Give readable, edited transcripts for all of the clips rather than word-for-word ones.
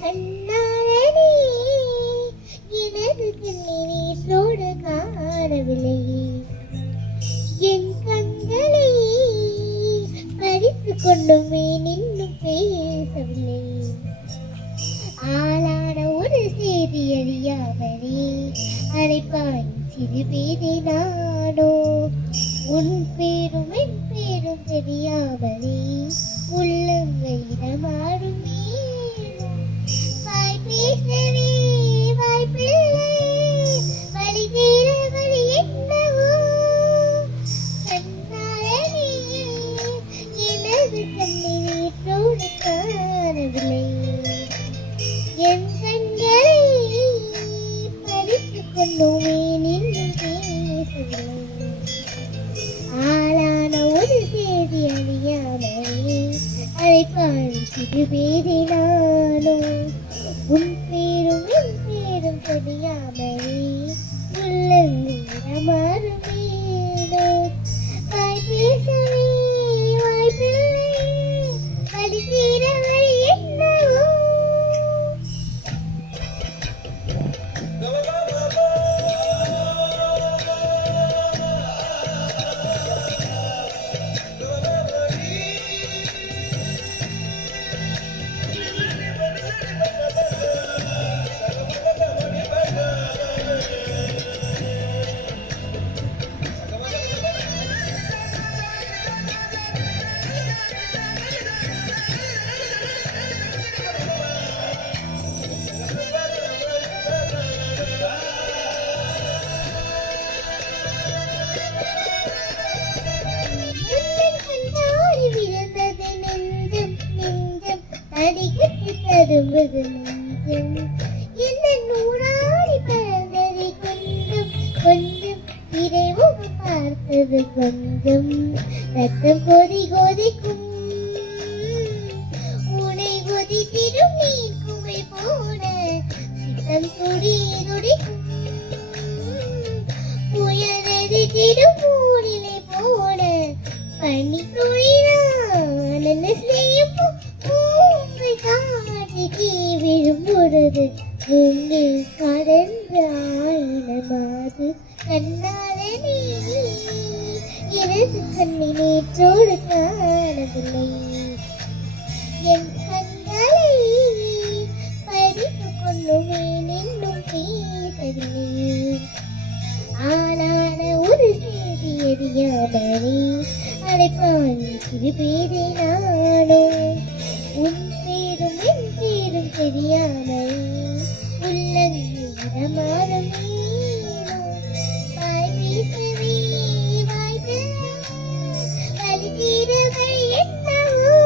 கண்ணாளனே எனது கண்ணீரோடு காணவில்லை என் கண்களை பறித்து கொண்டுமே நின்னும் பேசவில்லை ஆளான ஒரு செய்தி அறியாமலே அரைப்பாய் சிறு பேரை நானோ உன் பேரும் என் பேரும் தெரியாமலே உள்ளங்கையிடமாடும் வாய் பேசவே வாய் பிள்ளை வழி தீர வழி என்னவோ கண்ணாளனே எனது கண்ணீரோடு காணவில்லை என் கண்களை பறித்துக் கொண்டுமே நின்றும் பேசவில்லை ஆளான ஒரு செய்தி அறியாமலே அழைப்பான் சிறு பேரை நானோ உன் பேரும் என் பேரும் தெரியாமலே உள்ளங்கீரமாறுமேனோ வாய் பேசவே வாய் பிள்ளை வழி தீர வழி என்னவோ தரும்பது நெஞ்சம் என்ன நூறாடி பறந்ததை கொஞ்சம் கொஞ்சம் இறைவும் பார்த்தது கொஞ்சம் ரத்தம் கொதி கொதிக்கும் உனை கொதித்திடும் நீர் குகை போல சித்தம் துடி துடிக்கும் புயல் எதிர்த்திடும் மூடிலை போல பனி துளிதான் என்ன செய்யும் விழும் பொழுது உங்கள் கடந்து ஆயினமாது கண்ணாளனே எனது கண்ணை நேற்றோடு காணவில்லை என் கண்களை பறித்துக் கொண்டுமே நின்றும் பேசவில்லை ஆளான ஒரு செய்தி அறியாமலே அழைப்பான் சிறு பேரை நானோ உன் பேரும் என் பேரும் தெரியாமல் உள்ளங்கீரமாறும் வாய் பேசவே வாய் வழி தீர வழி என்னவோ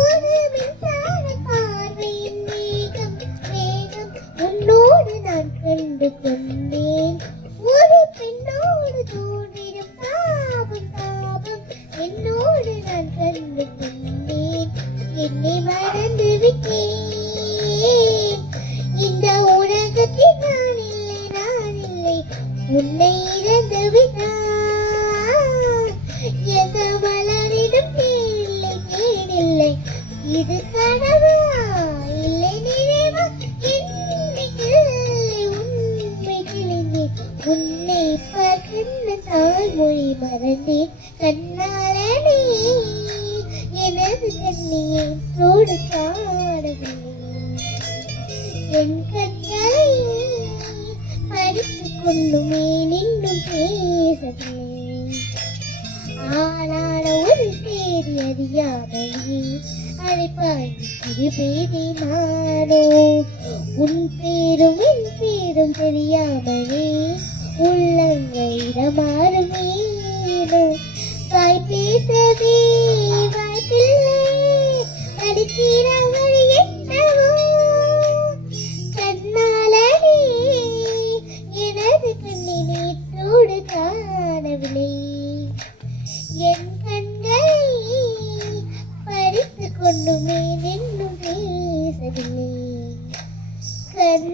ஒரு மின்சார பார்வையின் வேகம் வேகம் உன்னோடு நான் கண்டு கொண்டேன் ஒரு பெண்ணோடு தோன்றிடும் தாபம் தாபம் என்னோடு நான் கண்டு கொண்டேன் என்னை மறந்து விட்டேன் இந்த உலகத்தில் நான் இல்லை உன்னை இழந்து விட்டான் எந்த மலரிடம் தேடில்லை இது கனவா இல்லை நினைவா இன்னைக்கு உண்மை தெளிந்தேன் உன்னை பகிர்ந்த தாய்மொழி மறந்தேன் கண்ணாளனே எனது கண்ணியை தோடு காணவில்லை என் கண்களை படித்துக் கொண்டுமே நின்றும் பேசவில்லை அறியாமலே அழைப்பாய் சிறு பேதை நானோ உன் பேரும் என் பேரும் தெரியாமலே உள்ளங்கைடமாறுமேனோ வாய் பேசவே வாய்ப்பில்லை அடிக்கிற வழி என்னவோ கண்ணாலனே எனது கண்ணை நேற்றோடு காணவில்லை என் கண்களை பறித்து கொண்டுமே நின்றும் பேசவில்லை கண்